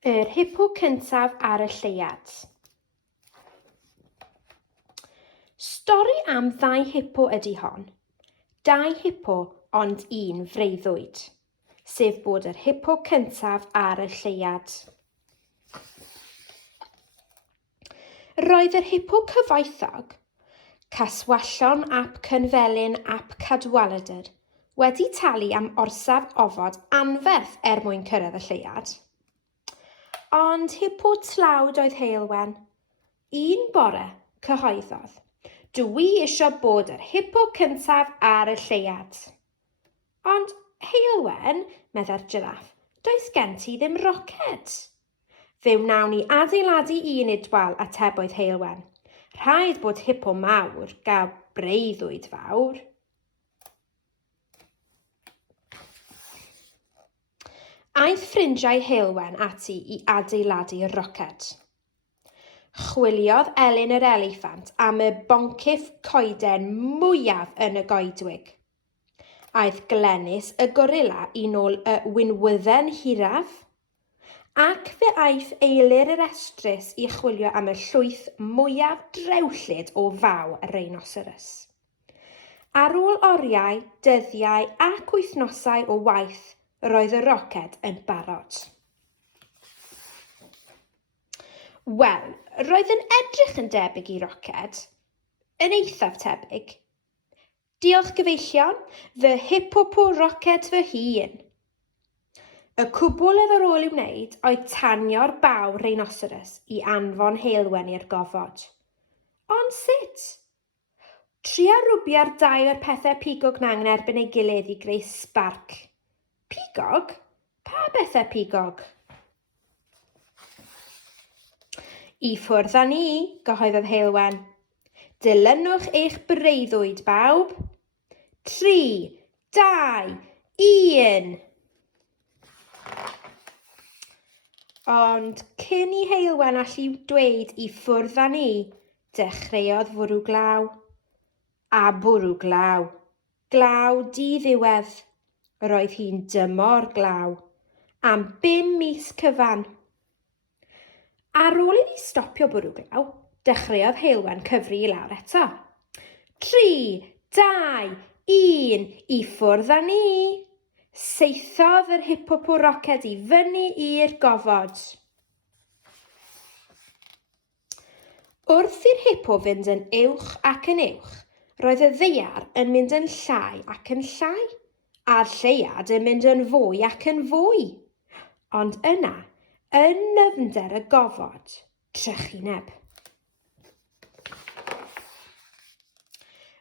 Yr hippo cyntaf ar y Lleuad. Stori am 2 hippo ydy hon. 2 hippo ond 1 freuddwyd, sef bod yr hippo cyntaf ar y Lleuad. Roedd yr hippo cyfoethog, Caswallon ap Cynfelyn ap Cadwaladr, wedi talu am orsaf ofod anferth mwyn cyrraedd y Lleuad. Ond hippo tlawd oedd Lleuad. Un bore cyhoeddodd, dwi eisiau bod yr hippo cyntaf ar y Lleuad. Ond Lleuad, medda'r giraff, does gen ti ddim roced. Fe wnawn ni adeiladu un idwal, atebodd Lleuad. Rhaid bod hippo mawr gael breuddwyd fawr. Aeth ffrindiau Lleuad ati i adeiladu'r roced. Chwiliodd Elin yr eliffant am y boncyff coeden mwyaf yn y goedwig. Aeth Glenys y gorilla i nôl y wynwydden hiraf, ac fe aeth eilir yr estrys i chwilio am y llwyth mwyaf drewllyd o faw y rhinoceros. Ar ôl oriau, dyddiau ac wythnosau o waith, roedd y roced yn barod. Wel, roedd yn edrych yn debyg i roced, yn eithaf tebyg. Diolch gyfeillion, fy hippo roced fy hun. Y cwbl iddo ar ôl i'w wneud oedd tanio'r baw rhinoceros i anfon Lleuad i'r gofod. Ond sut? Tria rwbio'r 2 o'r pethau pigog na yn erbyn ei gilydd i greu sbarc. Pigog? Pa bethau pigog? I ffwrdd â ni, gyhoeddodd Lleuad. Dilynwch eich breuddwyd, bawb. 3, 2, 1. Ond cyn i Lleuad allu dweud i ffwrdd â ni, dechreuodd fwrw glaw. A bwrw glaw. Glaw di-ddiwedd. Roedd hi'n dymor glaw, am 5 mis cyfan. Ar ôl iddi stopio bwrw glaw, dechreuodd Lleuad cyfri i lawr eto. 3, 2, 1, i ffwrdd â ni. Saethodd yr hippo roced i fyny i'r gofod. Wrth i'r hippo fynd yn uwch ac yn uwch, roedd y ddaear yn mynd yn llai ac yn llai, a'r Lleuad yn mynd yn fwy ac yn fwy. Ond yna, yn nyfnder y gofod, trychineb.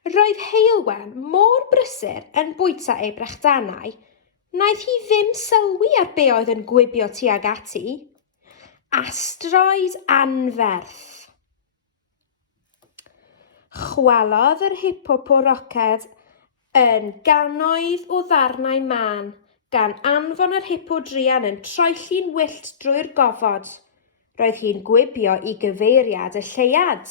Roedd Lleuad mor brysur yn bwyta ei brechdanau, wnaeth hi ddim sylwi ar be oedd yn gwibio tuag ati. Asteroid anferth. Chwalodd yr hippo roced yn gannoedd o ddarnau man, gan anfon yr hippo druan yn troelli'n wyllt drwy'r gofod. Roedd hi'n gwibio i gyfeiriad y Lleuad.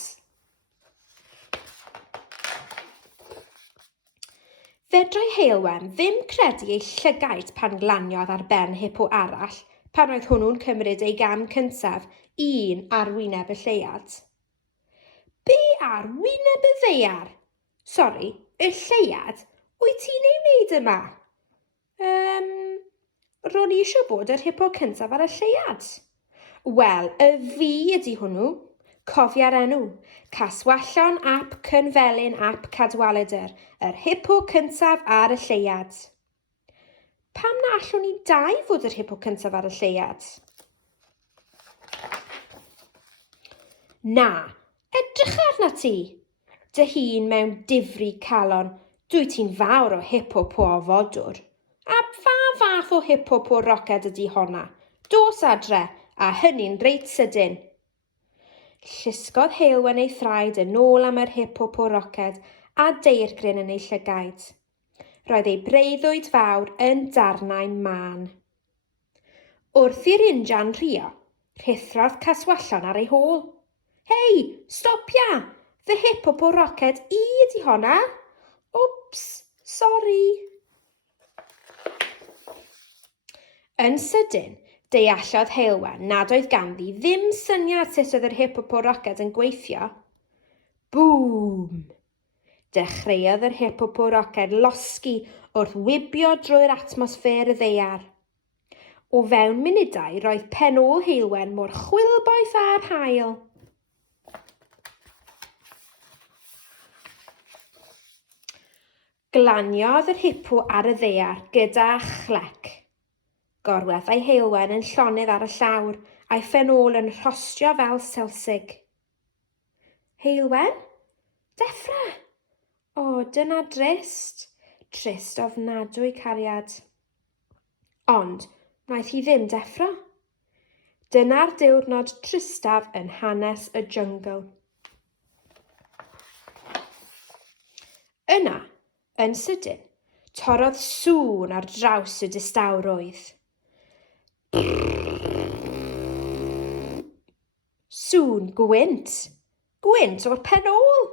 Fedrai Lleuad ddim credu ei llygaid pan glaniodd ar ben hippo arall pan oedd hwnnw'n cymryd ei gam cyntaf, un ar wyneb y Lleuad. Be ar wyneb y ddaear? Sori, y Lleuad? Wyt ti'n ei wneud yma? Ro'n i eisiau bod yr hippo cyntaf ar y Lleuad. Wel, y fi ydy hwnnw. Cofia'r enw. Caswallon ap Cynfelyn ap Cadwaladr, yr hippo cyntaf ar y Lleuad. Pam na allwn ni 2 fod yr hippo cyntaf ar y Lleuad? Na, edrych arna ti. Dy hun mewn difri calon, dwi ti'n fawr o hippo ofodwr. A fa fath o hippo roced ydy honna? Dos adre, a hynny'n reit sydyn. Llusgodd Lleuad ei thraed yn ôl am yr hippo roced a deirgryn yn ei llygaid. Roedd ei breuddwyd fawr yn darnau man. Wrth i'r injan rhuo, rhithrodd Caswallon ar ei hôl. Hei, stopia! Fy hippo roced i ydy honna. Wps, sori. Yn sydyn, Deallodd Lleuad nad oedd ganddi ddim syniad sut oedd yr hippoporoced yn gweithio. Bŵm! Dechreuodd yr hippoporoced losgi wrth wibio drwy'r atmosffer y ddaear. O fewn munudau roedd pen ôl Lleuad mor chwilboeth a'r haul. Glaniodd yr hippo ar y ddaear gyda chlec. Gorweddai Lleuad yn llonydd ar y llawr a'i phen ôl yn rhostio fel selsig. Lleuad? Deffra! O, dyna drist. Trist ofnadwy cariad. Ond, wnaeth hi ddim deffro. Dyna'r diwrnod tristaf yn hanes y jyngl. Yna, yn sydyn, torrodd sŵn ar draws y distawrwydd. Sŵn gwynt. Gwynt o'r pen ôl.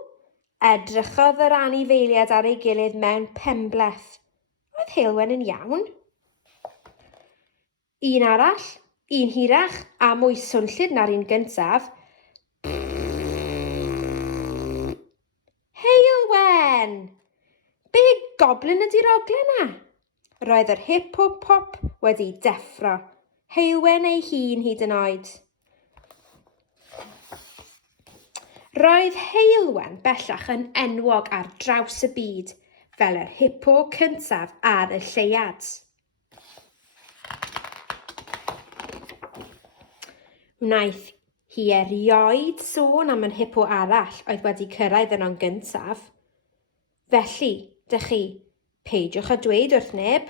Edrychodd yr anifeiliaid ar ei gilydd mewn penbleth. Oedd Lleuad yn iawn. Un arall, un hirach a mwy swnllyd na'r un gyntaf. Lleuad! Be goblin ydi'r oglen na? Roedd yr hippopop wedi deffro. Lleuad ei hun hyd yn oed. Roedd Lleuad bellach yn enwog ar draws y byd, fel yr hippo cyntaf ar y Lleuad. Wnaeth hi erioed sôn am yn hippo arall oedd wedi cyrraedd yno'n gyntaf. Felly, dych chi, peidiwch â dweud wrth neb.